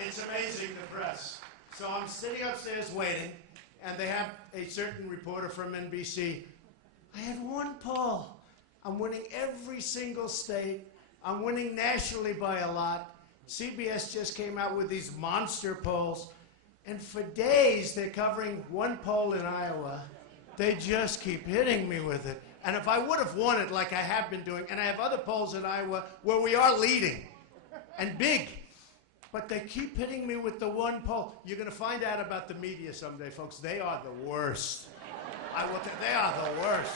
It's amazing, the press. So I'm sitting upstairs waiting, and they have a certain reporter from NBC. I had one poll. I'm winning every single state. I'm winning nationally by a lot. CBS just came out with these monster polls. And for days, they're covering one poll in Iowa. They just keep hitting me with it. And if I would have won it like I have been doing, and I have other polls in Iowa where we are leading, and big, but they keep hitting me with the one poll. You're going to find out about the media someday, folks. They are the worst. I will tell you, they are the worst.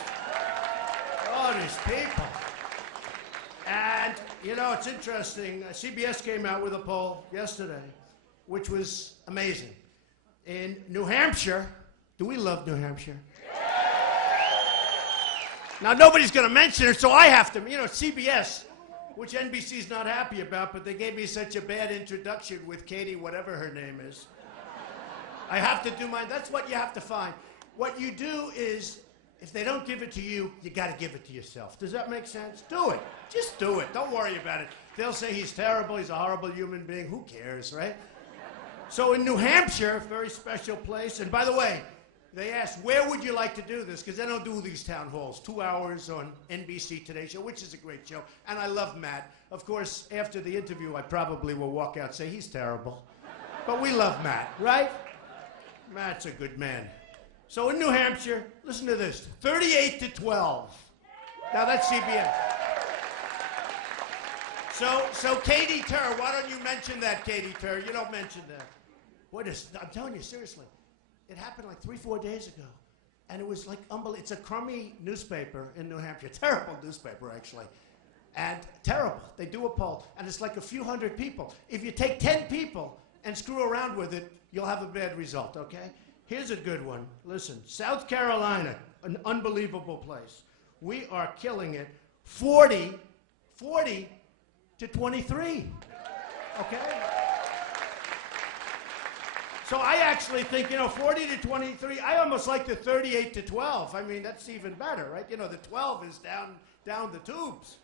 Oh, these people. And, you know, it's interesting. CBS came out with a poll yesterday, which was amazing. In New Hampshire, do we love New Hampshire? Now, nobody's going to mention it, so I have to. You know, CBS, which NBC's not happy about, but they gave me such a bad introduction with Katie, whatever her name is. I have to do mine. That's what you have to find. What you do is, if they don't give it to you, you got to give it to yourself. Does that make sense? Do it. Just do it. Don't worry about it. They'll say he's terrible, he's a horrible human being. Who cares, right? So in New Hampshire, very special place. And by the way, they asked, where would you like to do this? Because they don't do these town halls. 2 hours on NBC Today Show, which is a great show. And I love Matt. Of course, after the interview, I probably will walk out and say, he's terrible. But we love Matt, right? Matt's a good man. So in New Hampshire, listen to this, 38-12. Now that's CBS. So Katie Tur, why don't you mention that, Katie Tur? You don't mention that. I'm telling you, seriously. It happened like 3-4 days ago. And it was like unbelievable. It's a crummy newspaper in New Hampshire. Terrible newspaper, actually. And terrible. They do a poll, and it's like a few hundred people. If you take 10 people and screw around with it, you'll have a bad result, okay? Here's a good one. Listen, South Carolina, an unbelievable place. We are killing it. 40 to 23, okay? So I actually think, you know, 40 to 23, I almost like the 38 to 12. I mean, that's even better, right? You know, the 12 is down the tubes.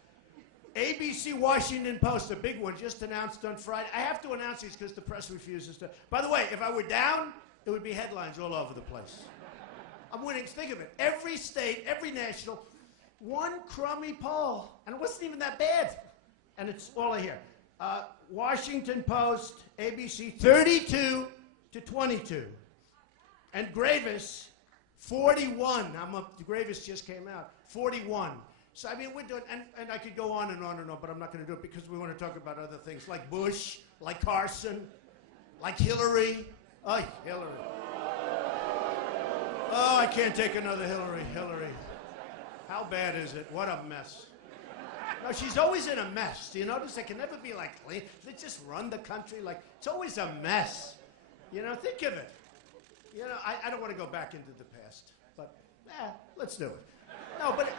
ABC Washington Post, a big one, just announced on Friday. I have to announce these because the press refuses to. By the way, if I were down, it would be headlines all over the place. I'm winning. Think of it. Every state, every national, one crummy poll. And it wasn't even that bad. And it's all I hear. Washington Post, ABC, 32 to 22. And Gravis, 41. Gravis just came out. 41. So, I mean, we're doing, and I could go on and on and on, but I'm not going to do it because we want to talk about other things like Bush, like Carson, like Hillary. Oh, Hillary. Oh, I can't take another Hillary. How bad is it? What a mess. No, she's always in a mess. Do you notice? They can never be like clean. They just run the country like, it's always a mess. You know, think of it. You know, I don't want to go back into the past, but let's do it. No, but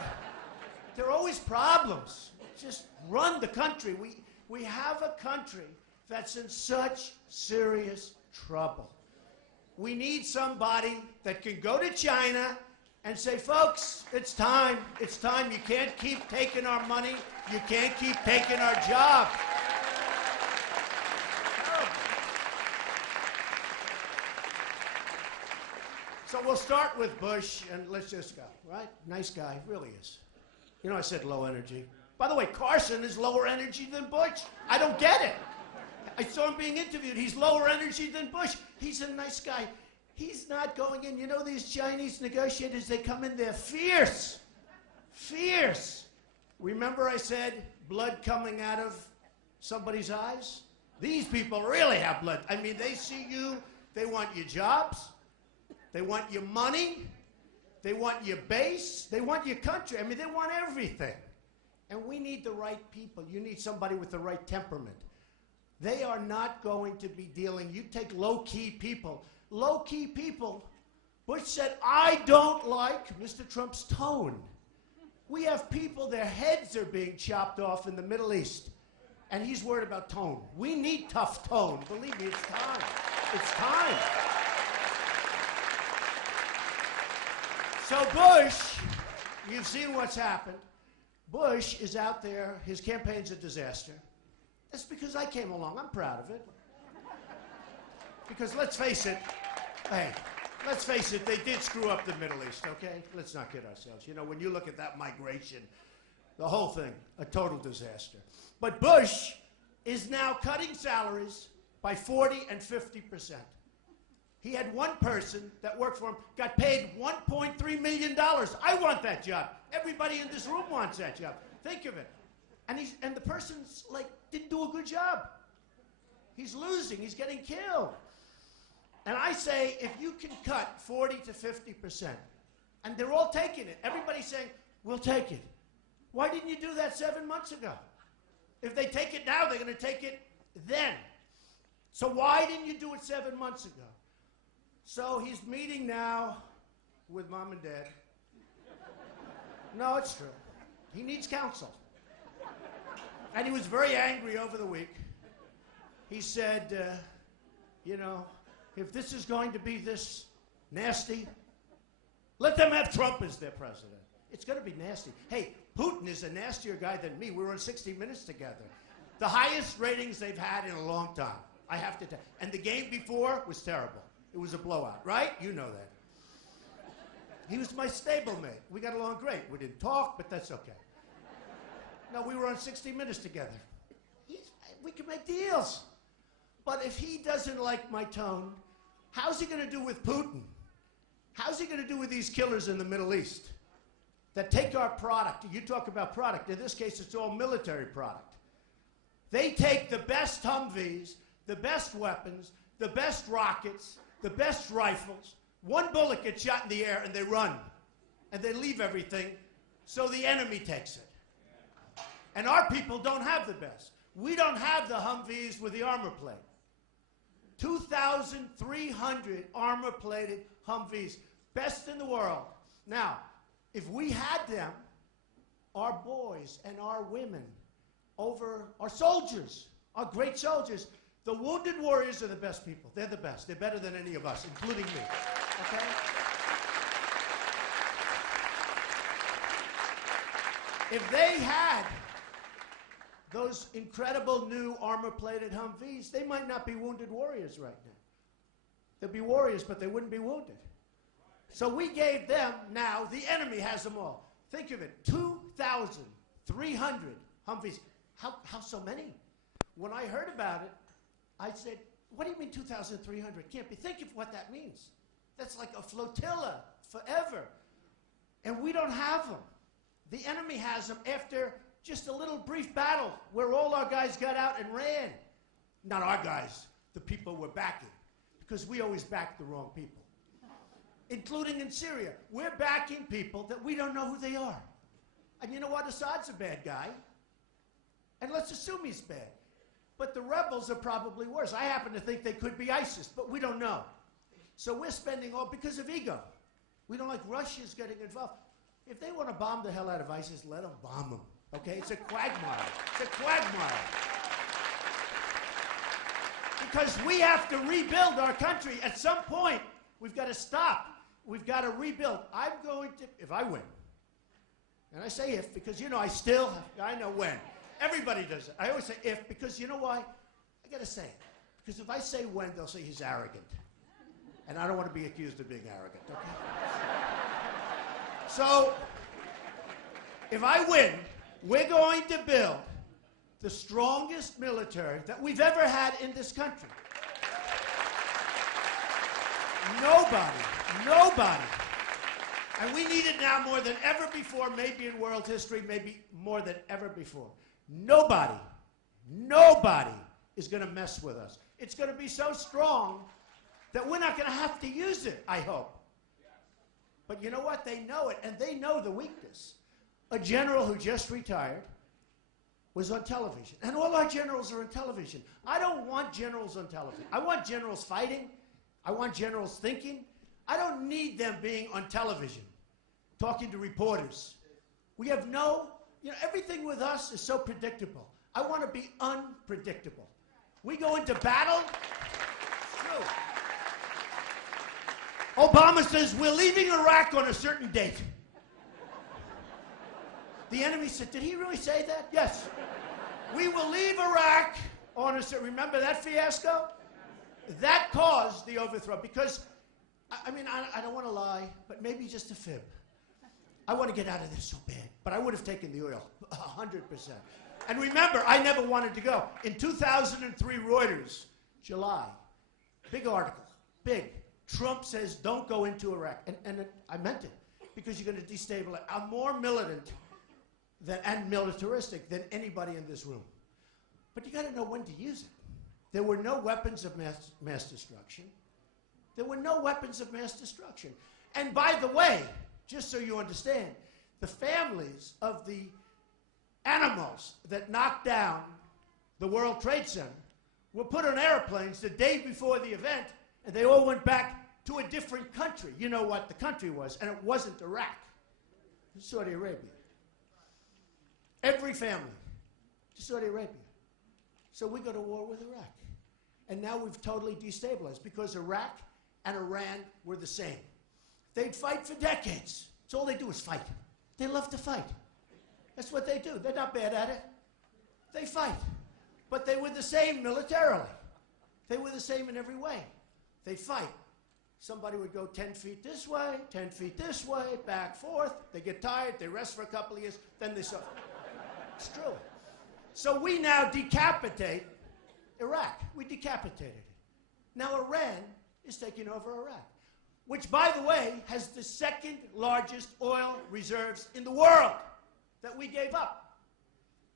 there are always problems. Just run the country. We have a country that's in such serious trouble. We need somebody that can go to China and say, folks, it's time. It's time. You can't keep taking our money. You can't keep taking our job. So we'll start with Bush, and let's just go, right? Nice guy, really is. You know, I said low energy. By the way, Carson is lower energy than Bush. I don't get it. I saw him being interviewed. He's lower energy than Bush. He's a nice guy. He's not going in. You know these Chinese negotiators, they come in there fierce. Fierce. Remember I said blood coming out of somebody's eyes? These people really have blood. I mean, they see you. They want your jobs. They want your money. They want your base. They want your country. I mean, they want everything. And we need the right people. You need somebody with the right temperament. They are not going to be dealing. You take low-key people. Low-key people. Bush said, I don't like Mr. Trump's tone. We have people, their heads are being chopped off in the Middle East. And he's worried about tone. We need tough tone. Believe me, it's time. It's time. So Bush, you've seen what's happened. Bush is out there. His campaign's a disaster. That's because I came along. I'm proud of it. Because let's face it, hey, let's face it, they did screw up the Middle East, okay? Let's not kid ourselves. You know, when you look at that migration, the whole thing, a total disaster. But Bush is now cutting salaries by 40 and 50%. He had one person that worked for him, got paid $1.3 million. I want that job. Everybody in this room wants that job. Think of it. And the person's like, didn't do a good job. He's losing, he's getting killed. And I say, if you can cut 40 to 50%, and they're all taking it, everybody's saying, we'll take it. Why didn't you do that 7 months ago? If they take it now, they're going to take it then. So why didn't you do it 7 months ago? So he's meeting now with mom and dad. No, it's true. He needs counsel. And he was very angry over the week. He said, you know, if this is going to be this nasty, let them have Trump as their president. It's going to be nasty. Hey, Putin is a nastier guy than me. We were on 60 Minutes together. The highest ratings they've had in a long time, I have to tell you. And the game before was terrible. It was a blowout, right? You know that. He was my stablemate. We got along great. We didn't talk, but that's okay. No, we were on 60 Minutes together. We can make deals. But if he doesn't like my tone, how's he going to do with Putin? How's he going to do with these killers in the Middle East that take our product? You talk about product. In this case, it's all military product. They take the best Humvees, the best weapons, the best rockets, the best rifles. One bullet gets shot in the air and they run. And they leave everything so the enemy takes it. And our people don't have the best. We don't have the Humvees with the armor plate. 2,300 armor-plated Humvees, best in the world. Now, if we had them, our boys and our women, over our soldiers, our great soldiers, the wounded warriors are the best people. They're the best. They're better than any of us, including me. Okay? If they had those incredible new armor-plated Humvees, they might not be wounded warriors right now. They'd be warriors, but they wouldn't be wounded. So we gave them, now the enemy has them all. Think of it, 2,300 Humvees. How so many? When I heard about it, I said, what do you mean 2,300? Can't be. Think of what that means. That's like a flotilla forever. And we don't have them. The enemy has them after just a little brief battle where all our guys got out and ran. Not our guys, the people we're backing, because we always back the wrong people, including in Syria. We're backing people that we don't know who they are. And you know what? Assad's a bad guy. And let's assume he's bad. But the rebels are probably worse. I happen to think they could be ISIS, but we don't know. So we're spending all because of ego. We don't like Russia's getting involved. If they want to bomb the hell out of ISIS, let them bomb them. Okay? It's a quagmire. It's a quagmire. Because we have to rebuild our country. At some point, we've got to stop. We've got to rebuild. I'm going to, if I win, and I say if, because, you know, I know when. Everybody does it. I always say if, because you know why? I got to say it. Because if I say when, they'll say he's arrogant. And I don't want to be accused of being arrogant, okay? So, if I win, we're going to build the strongest military that we've ever had in this country. Nobody. And we need it now more than ever before, maybe in world history, maybe more than ever before. Nobody is going to mess with us. It's going to be so strong that we're not going to have to use it, I hope. But you know what? They know it, and they know the weakness. A general who just retired was on television, and all our generals are on television. I don't want generals on television. I want generals fighting. I want generals thinking. I don't need them being on television, talking to reporters. We have everything with us is so predictable. I want to be unpredictable. We go into battle. It's true. Obama says, we're leaving Iraq on a certain date. The enemy said, did he really say that? Yes. We will leave Iraq on a certain, remember that fiasco? That caused the overthrow because, I mean, I don't want to lie, but maybe just a fib. I want to get out of this so bad, but I would have taken the oil, 100%. And remember, I never wanted to go. In 2003, Reuters, July, big article, big. Trump says, don't go into Iraq. And I meant it, because you're going to destabilize. I'm more militant and militaristic than anybody in this room. But you got to know when to use it. There were no weapons of mass destruction. There were no weapons of mass destruction. And by the way, just so you understand, the families of the animals that knocked down the World Trade Center were put on airplanes the day before the event, and they all went back to a different country. You know what the country was, and it wasn't Iraq. It was Saudi Arabia. Every family to Saudi Arabia. So we go to war with Iraq. And now we've totally destabilized because Iraq and Iran were the same. They'd fight for decades. That's all they do is fight. They love to fight. That's what they do. They're not bad at it. They fight. But they were the same militarily. They were the same in every way. They'd fight. Somebody would go 10 feet this way, 10 feet this way, back, forth. They get tired. They rest for a couple of years. Then they suffer. It's true. So we now decapitate Iraq. We decapitated it. Now Iran is taking over Iraq, which, by the way, has the second largest oil reserves in the world that we gave up.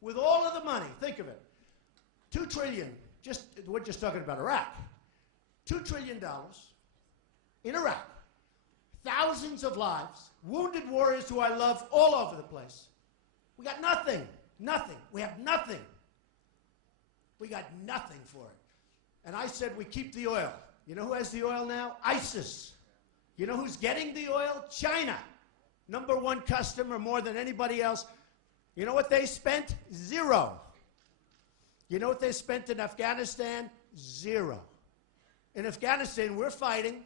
With all of the money, think of it, $2 trillion, we're just talking about Iraq, $2 trillion in Iraq, thousands of lives, wounded warriors who I love all over the place. We got nothing, nothing. We have nothing. We got nothing for it. And I said we keep the oil. You know who has the oil now? ISIS. You know who's getting the oil? China. #1 customer, more than anybody else. You know what they spent? $0. You know what they spent in Afghanistan? $0. In Afghanistan, we're fighting,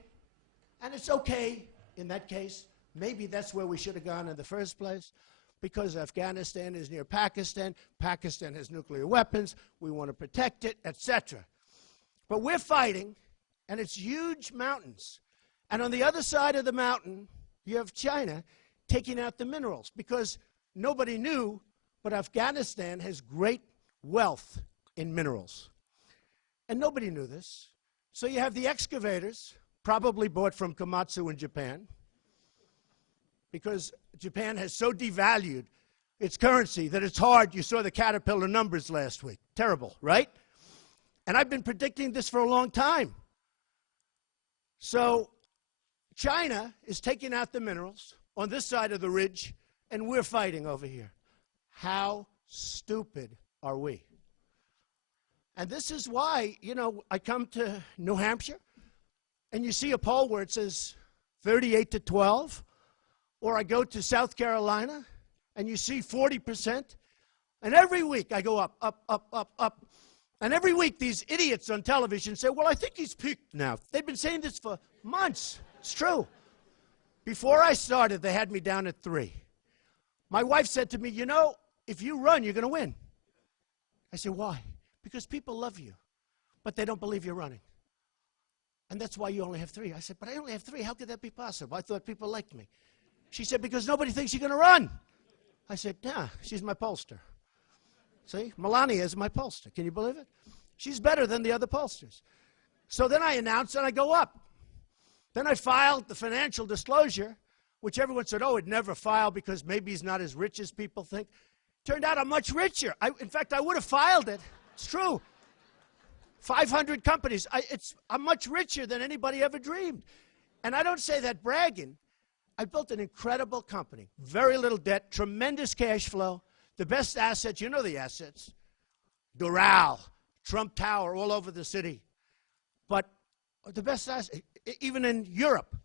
and it's okay in that case. Maybe that's where we should have gone in the first place, because Afghanistan is near Pakistan. Pakistan has nuclear weapons. We want to protect it, etc. But we're fighting, and it's huge mountains. And on the other side of the mountain, you have China taking out the minerals, because nobody knew, but Afghanistan has great wealth in minerals. And nobody knew this. So you have the excavators, probably bought from Komatsu in Japan, because Japan has so devalued its currency that it's hard. You saw the Caterpillar numbers last week. Terrible, right? And I've been predicting this for a long time. So China is taking out the minerals on this side of the ridge, and we're fighting over here. How stupid are we? And this is why, you know, I come to New Hampshire, and you see a poll where it says 38-12, or I go to South Carolina, and you see 40%, and every week I go up, up, up, up, up. And every week these idiots on television say, well, I think he's peaked now. They've been saying this for months. It's true. Before I started, they had me down at 3. My wife said to me, you know, if you run, you're going to win. I said, why? Because people love you, but they don't believe you're running. And that's why you only have 3. I said, but I only have 3. How could that be possible? I thought people liked me. She said, because nobody thinks you're going to run. I said, yeah, she's my pollster. See, Melania is my pollster. Can you believe it? She's better than the other pollsters. So then I announced and I go up. Then I filed the financial disclosure, which everyone said, oh, it'd never file because maybe he's not as rich as people think. Turned out I'm much richer. In fact, I would have filed it. It's true. 500 companies. I'm much richer than anybody ever dreamed. And I don't say that bragging. I built an incredible company. Very little debt, tremendous cash flow, the best assets. You know the assets. Doral, Trump Tower, all over the city. But the best assets, even in Europe,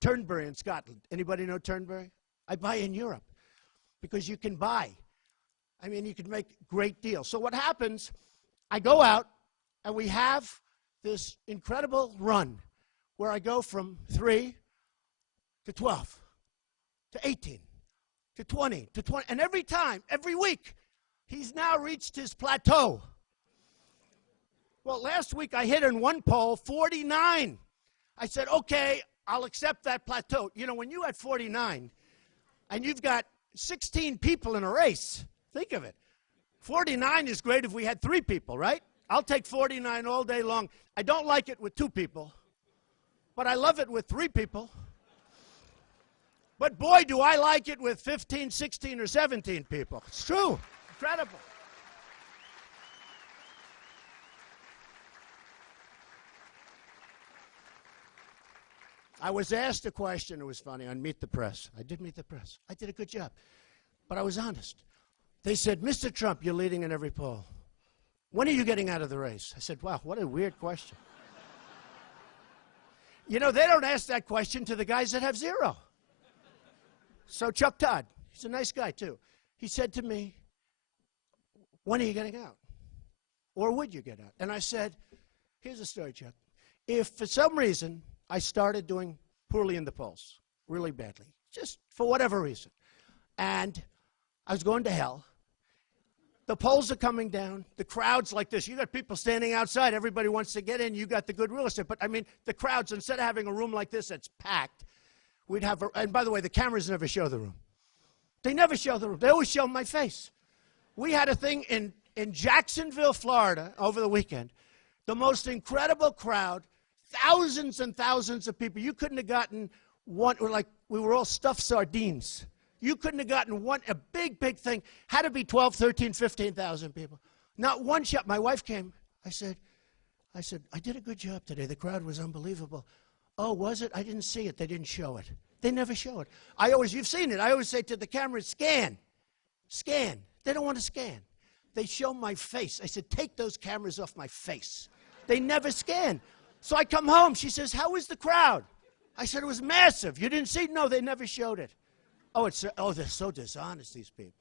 Turnberry in Scotland. Anybody know Turnberry? I buy in Europe because you can buy. I mean, you can make great deals. So what happens, I go out, and we have this incredible run where I go from 3 to 12 to 18 to 20 to 20. And every time, every week, he's now reached his plateau. Well, last week I hit in one poll 49. I said, okay, I'll accept that plateau. You know, when you had 49 and you've got 16 people in a race, think of it. 49 is great if we had 3 people, right? I'll take 49 all day long. I don't like it with 2 people, but I love it with 3 people. But boy, do I like it with 15, 16, or 17 people. It's true. Incredible. I was asked a question, it was funny, on Meet the Press. I did Meet the Press. I did a good job. But I was honest. They said, Mr. Trump, you're leading in every poll. When are you getting out of the race? I said, wow, what a weird question. You know, they don't ask that question to the guys that have 0. So Chuck Todd, he's a nice guy too. He said to me, when are you getting out? Or would you get out? And I said, here's the story, Chuck. If for some reason I started doing poorly in the polls, really badly, just for whatever reason, and I was going to hell, the polls are coming down, the crowd's like this. You got people standing outside, everybody wants to get in, you got the good real estate. But I mean, the crowds, instead of having a room like this that's packed, we'd have, and by the way, the cameras never show the room. They never show the room. They always show my face. We had a thing in Jacksonville, Florida, over the weekend. The most incredible crowd, thousands and thousands of people. You couldn't have gotten one, like we were all stuffed sardines. You couldn't have gotten one, a big, big thing. Had to be 12, 13, 15,000 people. Not one shot. My wife came. I said, I did a good job today. The crowd was unbelievable. Oh, was it? I didn't see it. They didn't show it. They never show it. You've seen it. I always say to the camera, scan. Scan. They don't want to scan. They show my face. I said, take those cameras off my face. They never scan. So I come home. She says, how was the crowd? I said, it was massive. You didn't see it? No, they never showed it. They're so dishonest, these people.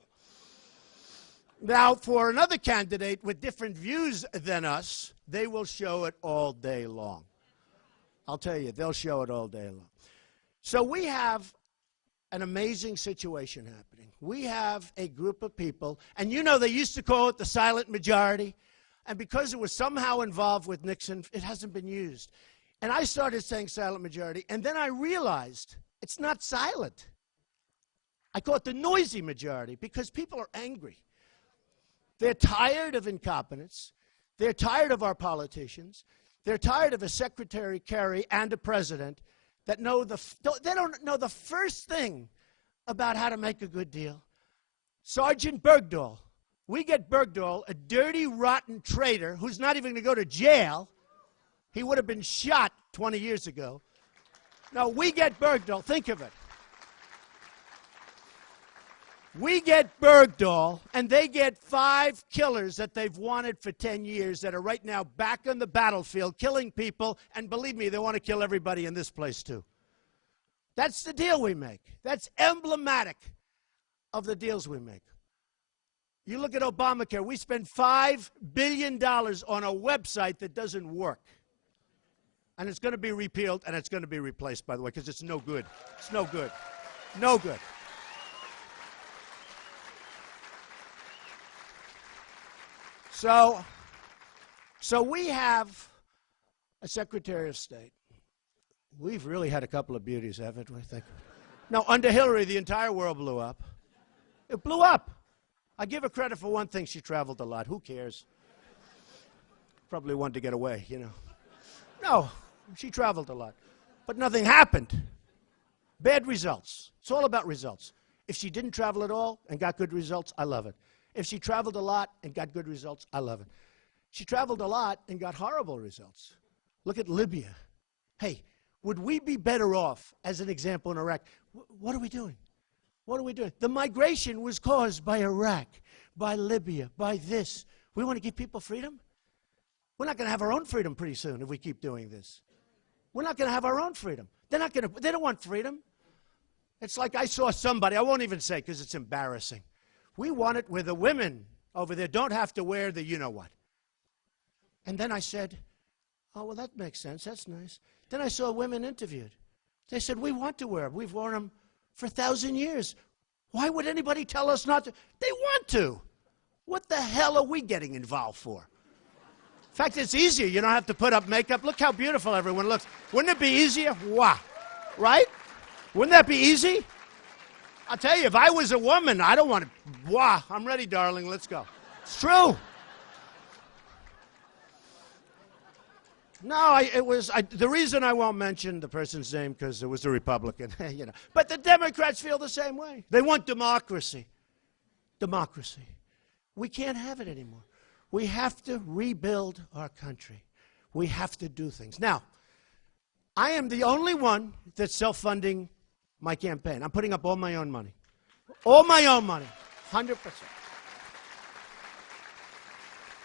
Now, for another candidate with different views than us, they will show it all day long. I'll tell you, they'll show it all day long. So we have an amazing situation happening. We have a group of people, and you know they used to call it the silent majority, and because it was somehow involved with Nixon, it hasn't been used. And I started saying silent majority, and then I realized it's not silent. I call it the noisy majority because people are angry. They're tired of incompetence. They're tired of our politicians. They're tired of a Secretary Kerry and a president that they don't know the first thing about how to make a good deal. Sergeant Bergdahl. We get Bergdahl, a dirty, rotten traitor who's not even going to go to jail. He would have been shot 20 years ago. No, we get Bergdahl. Think of it. We get Bergdahl, and they get 5 killers that they've wanted for 10 years that are right now back on the battlefield killing people, and believe me, they want to kill everybody in this place too. That's the deal we make. That's emblematic of the deals we make. You look at Obamacare, we spend $5 billion on a website that doesn't work. And it's going to be repealed, and it's going to be replaced, by the way, because it's no good. It's no good. No good. So we have a Secretary of State. We've really had a couple of beauties, haven't we? No, under Hillary, the entire world blew up. It blew up. I give her credit for one thing. She traveled a lot. Who cares? Probably wanted to get away, you know. No, she traveled a lot. But nothing happened. Bad results. It's all about results. If she didn't travel at all and got good results, I love it. If she traveled a lot and got good results, I love it. She traveled a lot and got horrible results. Look at Libya. Hey, would we be better off, as an example, in Iraq? What are we doing? What are we doing? The migration was caused by Iraq, by Libya, by this. We want to give people freedom? We're not going to have our own freedom pretty soon if we keep doing this. We're not going to have our own freedom. They don't want freedom. It's like I saw somebody, I won't even say because it's embarrassing. We want it where the women over there don't have to wear the you-know-what. And then I said, oh, well, that makes sense. That's nice. Then I saw women interviewed. They said, we want to wear them. We've worn them for 1,000 years. Why would anybody tell us not to? They want to. What the hell are we getting involved for? In fact, it's easier. You don't have to put up makeup. Look how beautiful everyone looks. Wouldn't it be easier? Wow. Right? Wouldn't that be easy? I'll tell you, if I was a woman, I don't want to. Wow. I'm ready, darling. Let's go. It's true. No, the reason I won't mention the person's name because it was a Republican, you know. But the Democrats feel the same way. They want democracy. Democracy. We can't have it anymore. We have to rebuild our country. We have to do things. Now, I am the only one that's self-funding my campaign. I'm putting up all my own money. All my own money. 100%.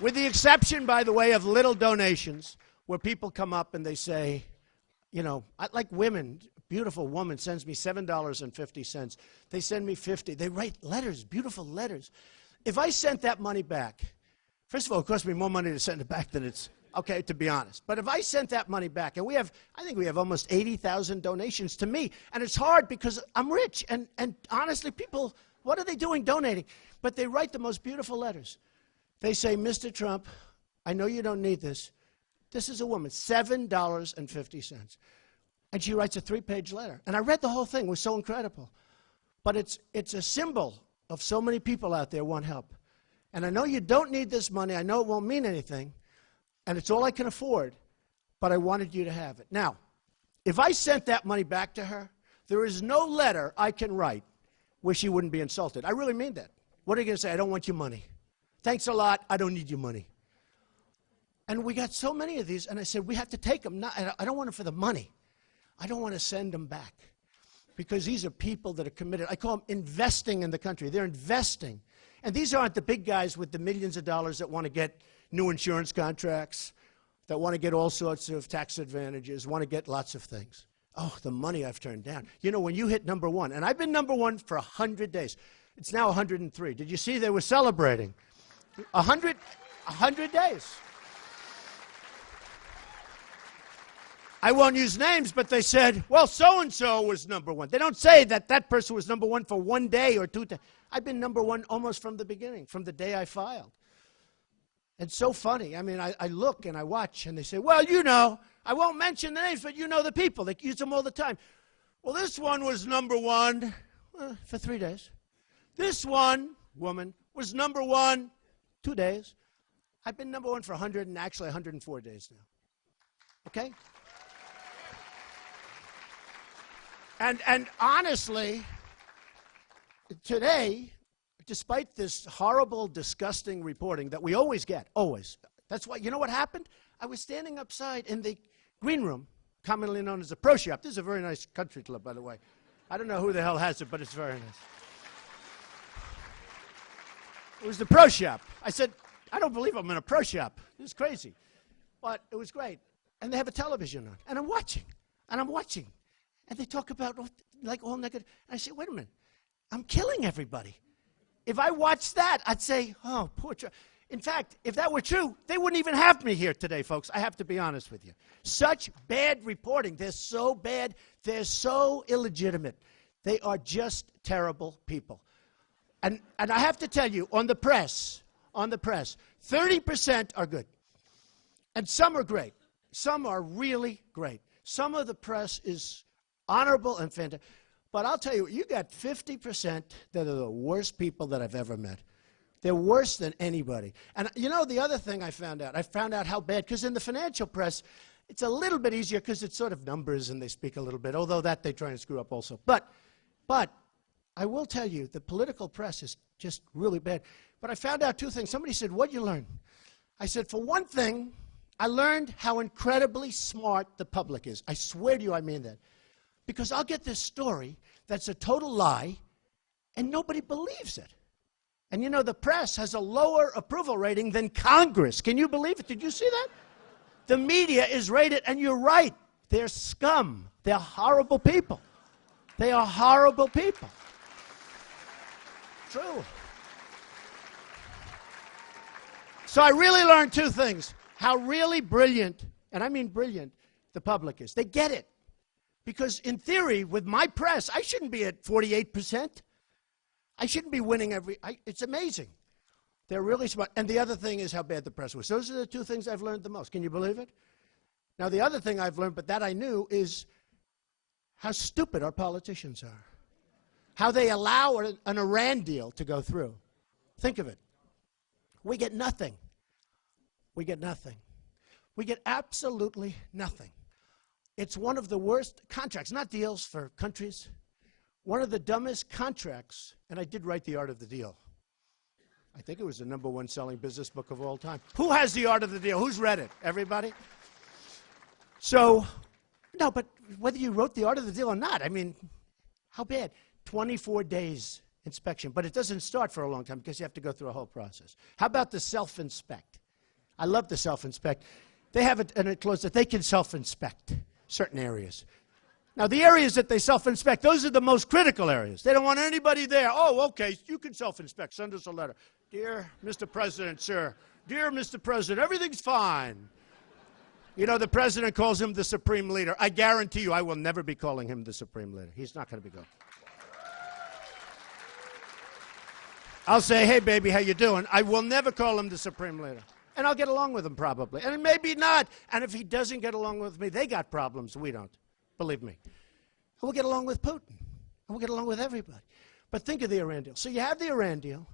With the exception, by the way, of little donations where people come up and they say, you know, like women, beautiful woman sends me $7.50. They send me 50. They write letters, beautiful letters. If I sent that money back, first of all, it cost me more money to send it back than it's, okay, to be honest. But if I sent that money back, and I think we have almost 80,000 donations to me, and it's hard because I'm rich, and honestly, people, what are they doing donating? But they write the most beautiful letters. They say, Mr. Trump, I know you don't need this. This is a woman, $7.50. And she writes a 3-page letter. And I read the whole thing. It was so incredible. But it's a symbol of so many people out there want help. And I know you don't need this money. I know it won't mean anything. And it's all I can afford. But I wanted you to have it. Now, if I sent that money back to her, there is no letter I can write where she wouldn't be insulted. I really mean that. What are you going to say? I don't want your money. Thanks a lot. I don't need your money. And we got so many of these, and I said, we have to take them. I don't want them for the money. I don't want to send them back because these are people that are committed. I call them investing in the country. They're investing. And these aren't the big guys with the millions of dollars that want to get new insurance contracts, that want to get all sorts of tax advantages, want to get lots of things. Oh, the money I've turned down. You know, when you hit number one, and I've been number one for 100 days. It's now 103. Did you see they were celebrating? 100 days. I won't use names, but they said, well, so-and-so was number one. They don't say that that person was number one for 1 day or 2 days. I've been number one almost from the beginning, from the day I filed. It's so funny. I mean, I look and I watch, and they say, well, you know, I won't mention the names, but you know the people. They use them all the time. Well, this one was number one for 3 days. This one, woman, was number one 2 days. I've been number one for 100 and actually 104 days now. Okay? And honestly, today, despite this horrible, disgusting reporting that we always get, always, that's why, you know what happened? I was standing outside in the green room, commonly known as the Pro Shop. This is a very nice country club, by the way. I don't know who the hell has it, but it's very nice. It was the Pro Shop. I said, I don't believe I'm in a Pro Shop. This is crazy. But it was great. And they have a television on. And I'm watching. And I'm watching. And they talk about, like, all negative. And I say, wait a minute. I'm killing everybody. If I watched that, I'd say, oh, poor Trump. In fact, if that were true, they wouldn't even have me here today, folks. I have to be honest with you. Such bad reporting. They're so bad. They're so illegitimate. They are just terrible people. And I have to tell you, on the press, 30% are good. And some are great. Some are really great. Some of the press is honorable and fantastic. But I'll tell you, you got 50% that are the worst people that I've ever met. They're worse than anybody. And you know the other thing I found out how bad, because in the financial press, it's a little bit easier because it's sort of numbers and they speak a little bit, although that they try and screw up also. But I will tell you, the political press is just really bad. But I found out 2 things. Somebody said, what'd you learn? I said, for one thing, I learned how incredibly smart the public is. I swear to you I mean that. Because I'll get this story that's a total lie, and nobody believes it. And you know, the press has a lower approval rating than Congress. Can you believe it? Did you see that? The media is rated, and you're right. They're scum. They're horrible people. They are horrible people. True. So I really learned 2 things. How really brilliant, and I mean brilliant, the public is. They get it. Because in theory, with my press, I shouldn't be at 48%. I shouldn't be winning it's amazing. They're really smart. And the other thing is how bad the press was. Those are the two things I've learned the most. Can you believe it? Now, the other thing I've learned, but that I knew, is how stupid our politicians are. How they allow an Iran deal to go through. Think of it. We get nothing. We get nothing. We get absolutely nothing. It's one of the worst contracts, not deals for countries, one of the dumbest contracts, and I did write The Art of the Deal. I think it was the #1 selling business book of all time. Who has The Art of the Deal? Who's read it? Everybody? So, no, but whether you wrote The Art of the Deal or not, I mean, how bad? 24 days inspection, but it doesn't start for a long time because you have to go through a whole process. How about the self-inspect? I love the self-inspect. They have it in a clause that they can self-inspect certain areas. Now, the areas that they self-inspect, those are the most critical areas. They don't want anybody there. Oh, okay, you can self-inspect. Send us a letter. Dear Mr. President, sir, dear Mr. President, everything's fine. You know, the president calls him the supreme leader. I guarantee you I will never be calling him the supreme leader. He's not going to be good. I'll say, hey, baby, how you doing? I will never call him the supreme leader. And I'll get along with him probably. And maybe not. And if he doesn't get along with me, they got problems. We don't. Believe me. And we'll get along with Putin. And we'll get along with everybody. But think of the Iran deal. So you have the Iran deal.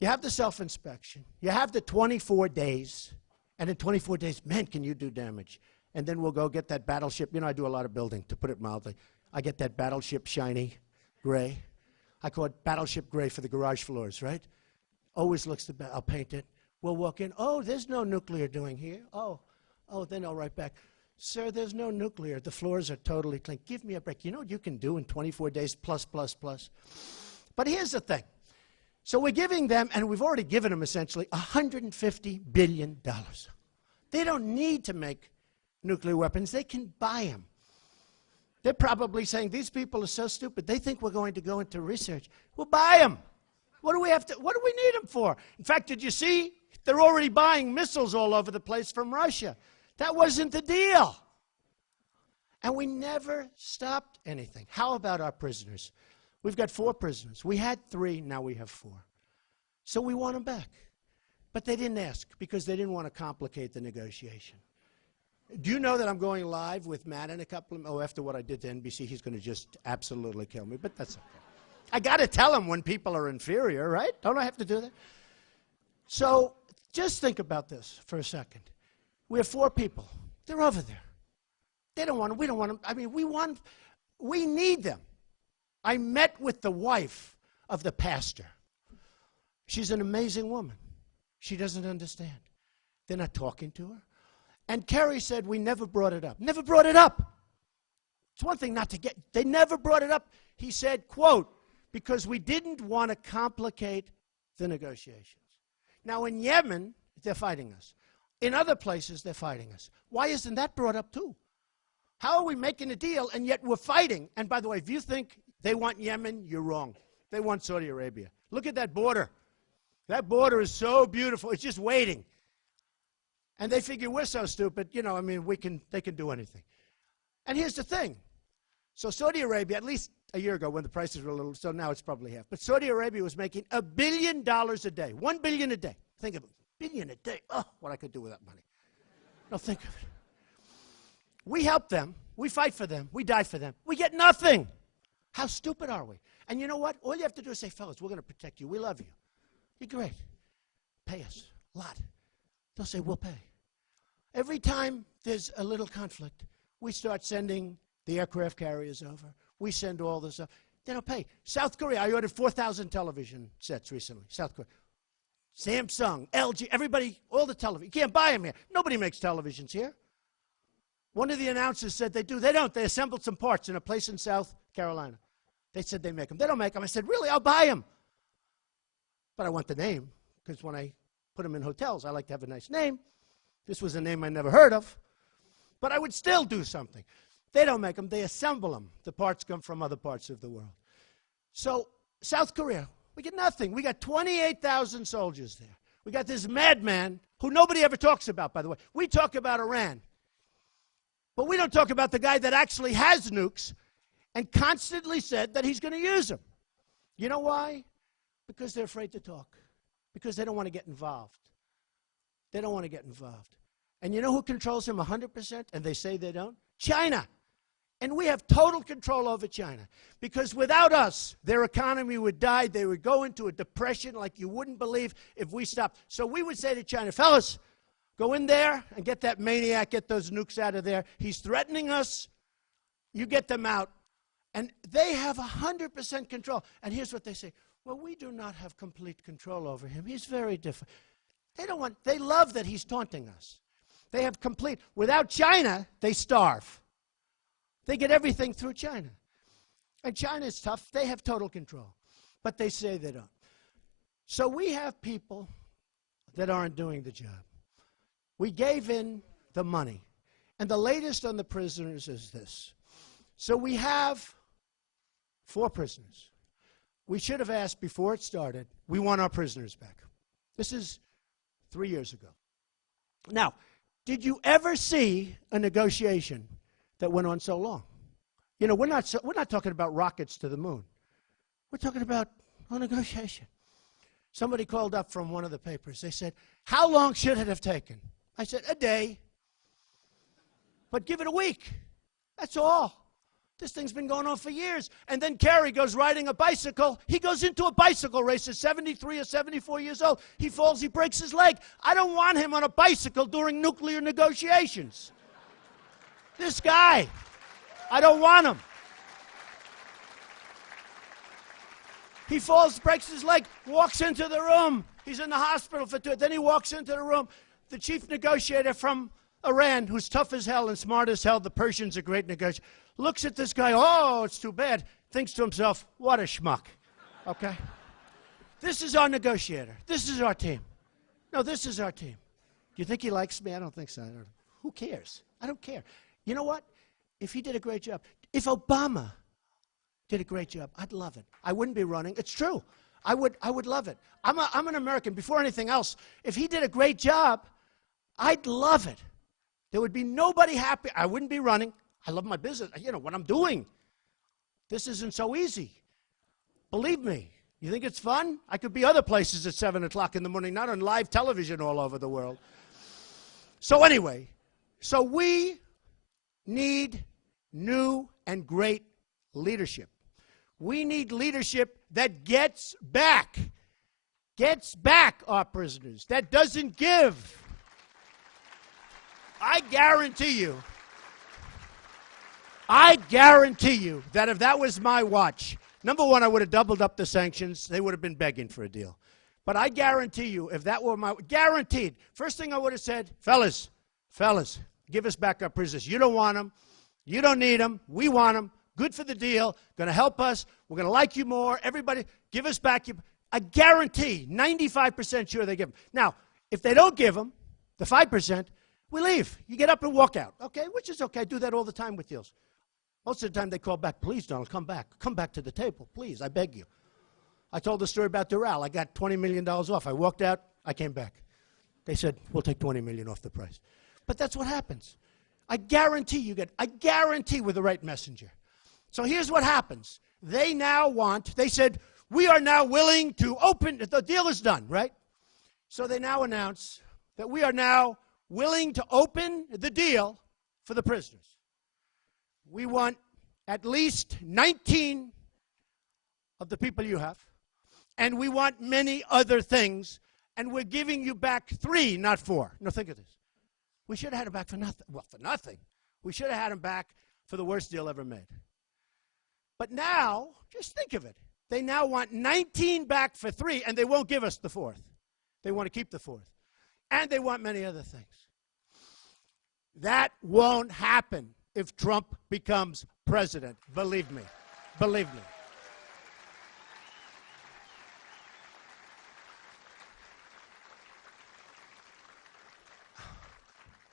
You have the self-inspection. You have the 24 days. And in 24 days, man, can you do damage. And then we'll go get that battleship. You know, I do a lot of building, to put it mildly. I get that battleship shiny gray. I call it battleship gray for the garage floors, right? Always looks the best. I'll paint it. We'll walk in. Oh, there's no nuclear doing here. Oh, then I'll write back. Sir, there's no nuclear. The floors are totally clean. Give me a break. You know what you can do in 24 days plus, plus, plus? But here's the thing. So we're giving them, and we've already given them essentially $150 billion. They don't need to make nuclear weapons. They can buy them. They're probably saying, these people are so stupid, they think we're going to go into research. We'll buy them. What do we need them for? In fact, did you see? They're already buying missiles all over the place from Russia. That wasn't the deal. And we never stopped anything. How about our prisoners? We've got 4 prisoners. We had 3, now we have 4. So we want them back. But they didn't ask because they didn't want to complicate the negotiation. Do you know that I'm going live with Matt in a couple of, after what I did to NBC, he's going to just absolutely kill me, but that's okay. I got to tell him when people are inferior, right? Don't I have to do that? So just think about this for a second. We have 4 people. They're over there. They don't want them. We don't want them. I mean, we need them. I met with the wife of the pastor. She's an amazing woman. She doesn't understand. They're not talking to her. And Kerry said, we never brought it up. Never brought it up. It's one thing not to get. They never brought it up. He said, quote, because we didn't want to complicate the negotiations. Now, in Yemen, they're fighting us. In other places, they're fighting us. Why isn't that brought up, too? How are we making a deal, and yet we're fighting? And by the way, if you think they want Yemen, you're wrong. They want Saudi Arabia. Look at that border. That border is so beautiful. It's just waiting. And they figure we're so stupid, you know, I mean, they can do anything. And here's the thing. So Saudi Arabia, at least a year ago when the prices were a little, so now it's probably half. But Saudi Arabia was making $1 billion a day, $1 billion a day. Think of it, $1 billion a day. Oh, what I could do with that money. No, think of it. We help them. We fight for them. We die for them. We get nothing. How stupid are we? And you know what? All you have to do is say, fellas, we're going to protect you. We love you. You're great. Pay us a lot. They'll say, we'll pay. Every time there's a little conflict, we start sending the aircraft carriers over. We send all this stuff. They don't pay. South Korea, I ordered 4,000 television sets recently. South Korea. Samsung, LG, everybody, all the television. You can't buy them here. Nobody makes televisions here. One of the announcers said they do. They don't. They assembled some parts in a place in South Carolina. They said they make them. They don't make them. I said, really? I'll buy them. But I want the name, because when I put them in hotels, I like to have a nice name. This was a name I never heard of. But I would still do something. They don't make them. They assemble them. The parts come from other parts of the world. So South Korea, we get nothing. We got 28,000 soldiers there. We got this madman who nobody ever talks about, by the way. We talk about Iran. But we don't talk about the guy that actually has nukes and constantly said that he's going to use them. You know why? Because they're afraid to talk. Because they don't want to get involved. They don't want to get involved. And you know who controls them 100%? And they say they don't? China. And we have total control over China. Because without us, their economy would die. They would go into a depression like you wouldn't believe if we stopped. So we would say to China, fellas, go in there and get that maniac, get those nukes out of there. He's threatening us. You get them out. And they have 100% control. And here's what they say. Well, we do not have complete control over him. He's very different. They love that he's taunting us. They have complete, without China, they starve. They get everything through China. And China is tough. They have total control. But they say they don't. So we have people that aren't doing the job. We gave in the money. And the latest on the prisoners is this. So we have 4 prisoners. We should have asked before it started, we want our prisoners back. This is 3 years ago. Now, did you ever see a negotiation that went on so long? You know, we're not talking about rockets to the moon. We're talking about a negotiation. Somebody called up from one of the papers. They said, how long should it have taken? I said, a day. But give it a week. That's all. This thing's been going on for years. And then Kerry goes riding a bicycle. He goes into a bicycle race at 73 or 74 years old. He falls, he breaks his leg. I don't want him on a bicycle during nuclear negotiations. This guy, I don't want him. He falls, breaks his leg, walks into the room. He's in the hospital for 2 days. Then he walks into the room. The chief negotiator from Iran, who's tough as hell and smart as hell, the Persians are great negotiators, looks at this guy, oh, it's too bad, thinks to himself, what a schmuck, okay? This is our negotiator. This is our team. No, this is our team. Do you think he likes me? I don't think so. Who cares? I don't care. You know what? If he did a great job, if Obama did a great job, I'd love it. I wouldn't be running. It's true. I would love it. I'm an American. Before anything else, if he did a great job, I'd love it. There would be nobody happy. I wouldn't be running. I love my business. You know what I'm doing. This isn't so easy. Believe me. You think it's fun? I could be other places at 7 o'clock in the morning, not on live television all over the world. So anyway, so we need new and great leadership. We need leadership that gets back our prisoners, that doesn't give. I guarantee you that if that was my watch, number one, I would have doubled up the sanctions. They would have been begging for a deal. But I guarantee you, if that were guaranteed, first thing I would have said, fellas, give us back our prisoners. You don't want them. You don't need them. We want them. Good for the deal. Going to help us. We're going to like you more. Everybody, give us back. I guarantee, 95% sure they give them. Now, if they don't give them, the 5%, we leave. You get up and walk out, okay? Which is okay. I do that all the time with deals. Most of the time they call back, please, Donald, come back. Come back to the table, please, I beg you. I told the story about Doral. I got $20 million off. I walked out. I came back. They said, we'll take $20 million off the price. But that's what happens. I guarantee with the right messenger. So here's what happens. They said, we are now willing to open, the deal is done, right? So they now announce that we are now willing to open the deal for the prisoners. We want at least 19 of the people you have, and we want many other things, and we're giving you back 3, not 4. Now think of this. We should have had them back for nothing. Well, for nothing. We should have had them back for the worst deal ever made. But now, just think of it. They now want 19 back for 3, and they won't give us the 4th. They want to keep the 4th. And they want many other things. That won't happen if Trump becomes president. Believe me. Believe me.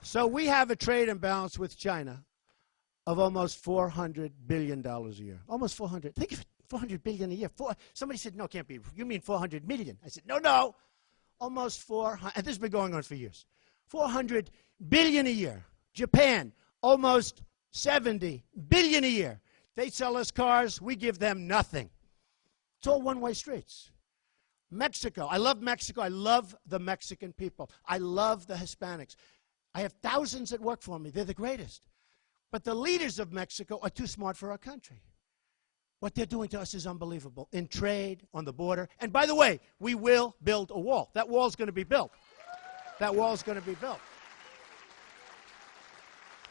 So we have a trade imbalance with China of almost $400 billion a year. Almost 400. Think of it, $400 billion a year. Somebody said, no, it can't be. You mean 400 million? I said, no. Almost 400. And this has been going on for years. 400 billion a year. Japan, almost 70 billion a year. They sell us cars. We give them nothing. It's all one-way streets. Mexico. I love Mexico. I love the Mexican people. I love the Hispanics. I have thousands that work for me. They're the greatest. But the leaders of Mexico are too smart for our country. What they're doing to us is unbelievable. In trade, on the border. And by the way, we will build a wall. That wall's going to be built. That wall's going to be built.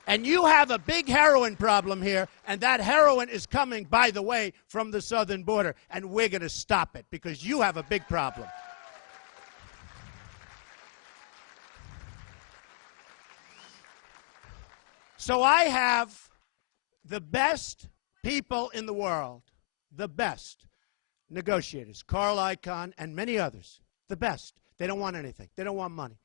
And you have a big heroin problem here, and that heroin is coming, by the way, from the southern border. And we're going to stop it because you have a big problem. So I have the best people in the world, the best negotiators, Carl Icahn and many others, the best. They don't want anything. They don't want money.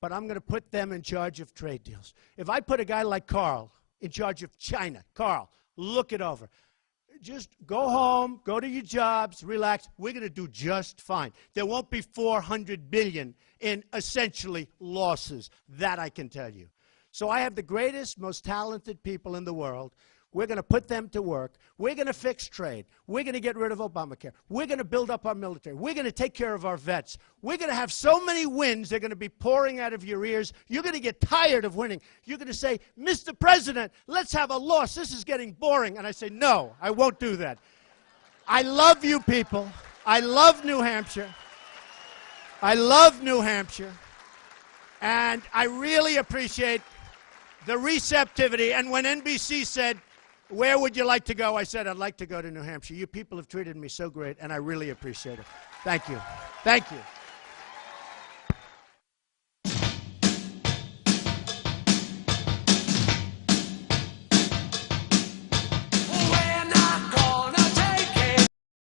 But I'm going to put them in charge of trade deals. If I put a guy like Carl in charge of China, Carl, look it over. Just go home, go to your jobs, relax. We're going to do just fine. There won't be $400 billion in essentially losses. That I can tell you. So I have the greatest, most talented people in the world. We're going to put them to work. We're going to fix trade. We're going to get rid of Obamacare. We're going to build up our military. We're going to take care of our vets. We're going to have so many wins, they're going to be pouring out of your ears. You're going to get tired of winning. You're going to say, Mr. President, let's have a loss. This is getting boring. And I say, no, I won't do that. I love you people. I love New Hampshire. I love New Hampshire. And I really appreciate the receptivity. And when NBC said, where would you like to go? I said, I'd like to go to New Hampshire. You people have treated me so great, and I really appreciate it. Thank you. Thank you.